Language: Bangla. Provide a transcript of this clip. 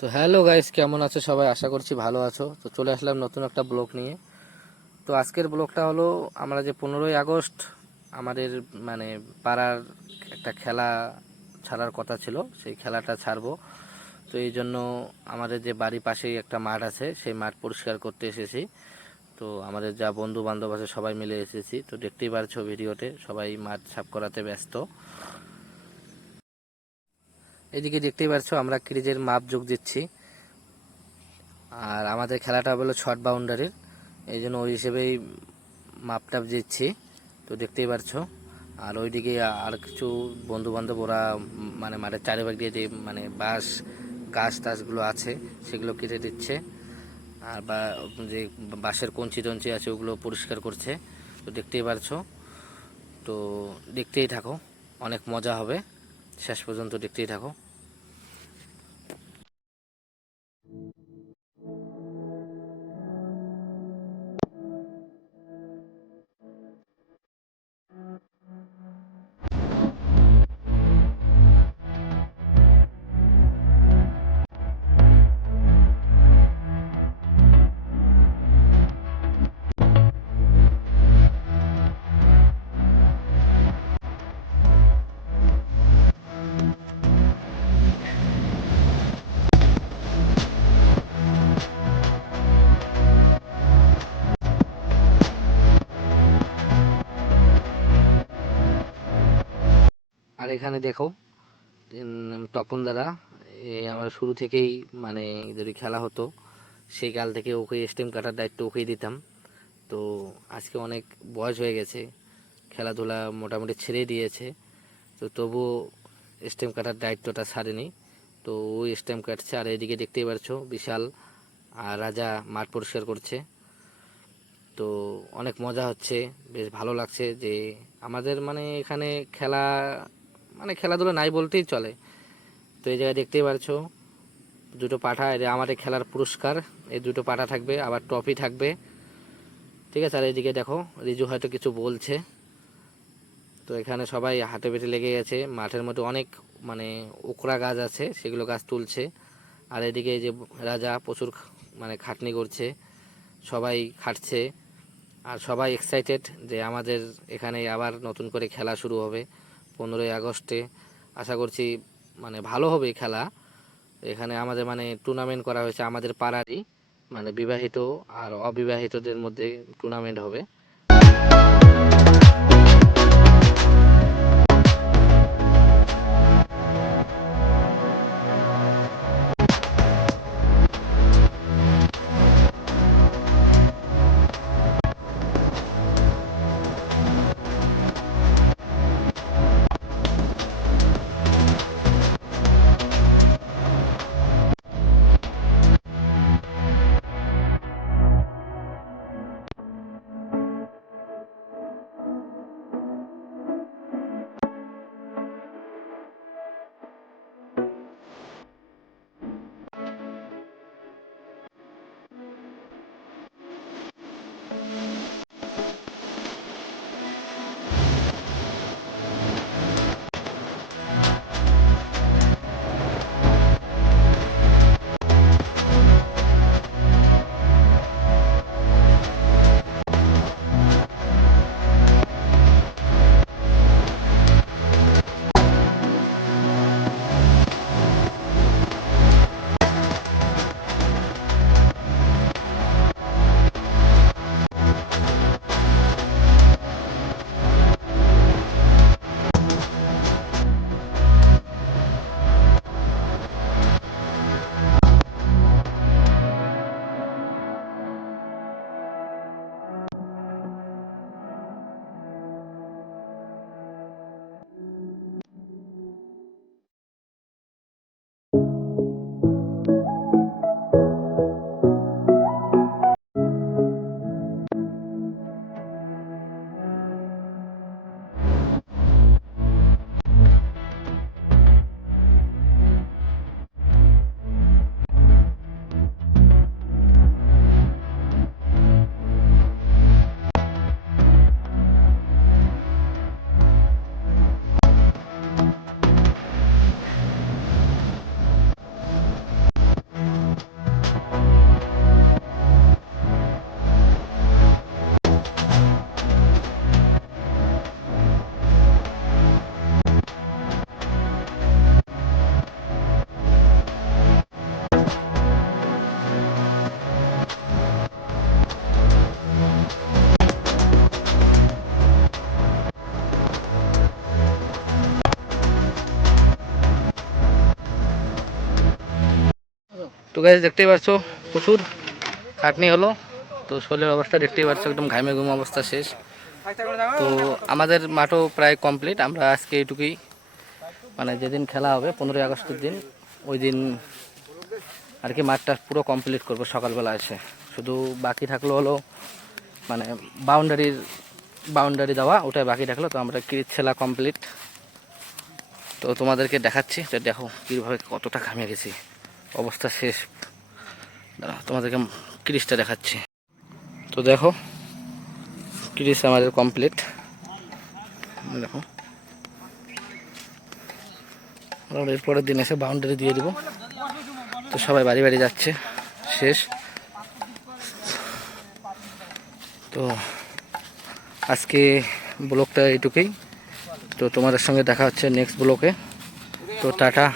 তো হ্যালো গাইস, কেমন আছো সবাই? আশা করছি ভালো আছো। তো চলে আসলাম নতুন একটা ব্লগ নিয়ে। তো আজকের ব্লগটা হলো, আমরা যে 15ই আগস্ট আমাদের মানে পাড়ার একটা খেলা ছাড়ার কথা ছিল, সেই খেলাটা ছাড়বো। তো এই জন্য আমাদের যে বাড়ির পাশেই একটা মাঠ আছে, সেই মাঠ পরিষ্কার করতে এসেছি। তো আমাদের যা বন্ধু বান্ধব আছে সবাই মিলে এসেছি। তো দেখতেই পারছো ভিডিওতে সবাই মাঠ সাফ করাতে ব্যস্ত। এদিকে দেখতেই পারছো আমরা ক্রিজের মাপ যোগ দিচ্ছি। আর আমাদের খেলাটা হলো শর্ট বাউন্ডারির, এই জন্য ওই হিসেবেই মাপটাপ দিচ্ছি। তো দেখতেই পারছো। আর ওইদিকে আর কিছু বন্ধু বান্ধব ওরা মানে মাঠের চারিপাশ দিয়ে যে মানে গাছ টাছগুলো আছে সেগুলো কেটে দিচ্ছে। আর বা যে বাঁশের কঞ্চি টঞ্চি আছে ওগুলো পরিষ্কার করছে। তো দেখতেই পারছো। তো দেখতেই থাকো, অনেক মজা হবে, শেষ পর্যন্ত দেখতেই থাকো। আর এখানে দেখো, তপন দাদা, আমরা শুরু থেকেই মানে যদি খেলা হতো সেই কাল থেকে ওকে স্টেম কাটার দায়িত্ব ওকেই দিতাম। তো আজকে অনেক বয়স হয়ে গেছে, খেলাধুলা মোটামুটি ছেড়ে দিয়েছে। তো তবুও স্টেম কাটার দায়িত্বটা ছাড়েনি। তো ওই স্টেম কাটছে। আর এদিকে দেখতেই পারছো বিশাল আর রাজা মাঠ পরিষ্কার করছে। তো অনেক মজা হচ্ছে, বেশ ভালো লাগছে যে আমাদের মানে এখানে খেলা মানে খেলাধুলা নাই বলতেই চলে। তো এই জায়গায় দেখতেই পারছো দুটো পাঠা, এটা আমাদের খেলার পুরস্কার। এই দুটো পাঠা থাকবে, আবার ট্রফি থাকবে। ঠিক আছে। আর এইদিকে দেখো রিজু হয়তো কিছু বলছে। তো এখানে সবাই হাতে পেটে লেগে গেছে। মাঠের মধ্যে অনেক মানে ওকরা গাছ আছে, সেগুলো গাছ তুলছে। আর এদিকে এই যে রাজা প্রচুর মানে খাটনি করছে, সবাই খাটছে। আর সবাই এক্সাইটেড যে আমাদের এখানে আবার নতুন করে খেলা শুরু হবে 15ই আগস্টে। আশা করছি মানে ভালো হবে খেলা। এখানে আমাদের মানে টুর্নামেন্ট করা হয়েছে আমাদের পাড়ারই, মানে বিবাহিত আর অবিবাহিতদের মধ্যে টুর্নামেন্ট হবে। তো গাইস দেখতেই পাচ্ছ প্রচুর খাটনি হলো। তো শরীরের অবস্থা দেখতেই পাচ্ছ, একদম ঘামে ঘুম অবস্থা শেষ। তো আমাদের মাঠও প্রায় কমপ্লিট। আমরা আজকে এইটুকুই, মানে যেদিন খেলা হবে 15ই আগস্টের দিন, ওই দিন আর কি মাঠটা পুরো কমপ্লিট করবো সকালবেলা এসে। শুধু বাকি থাকলো হলো মানে বাউন্ডারি দেওয়া, ওটাই বাকি থাকলো। তো আমরা ক্রিজ খেলা কমপ্লিট। তো তোমাদেরকে দেখাচ্ছি, তো দেখো কীভাবে কতটা ঘামে গেছি, অবস্থা শেষ। দাঁড়াও তোমাদেরকে ক্রিজটা দেখাচ্ছি। তো দেখো ক্রিজ আমাদের কমপ্লিট, দেখো। এরপরের দিন এসে বাউন্ডারি দিয়ে দিব। তো সবাই বাড়ি বাড়ি যাচ্ছে, শেষ। তো আজকে ব্লগটা এইটুকুই। তো তোমাদের সঙ্গে দেখা হচ্ছে নেক্সট ব্লগে। তো টাটা।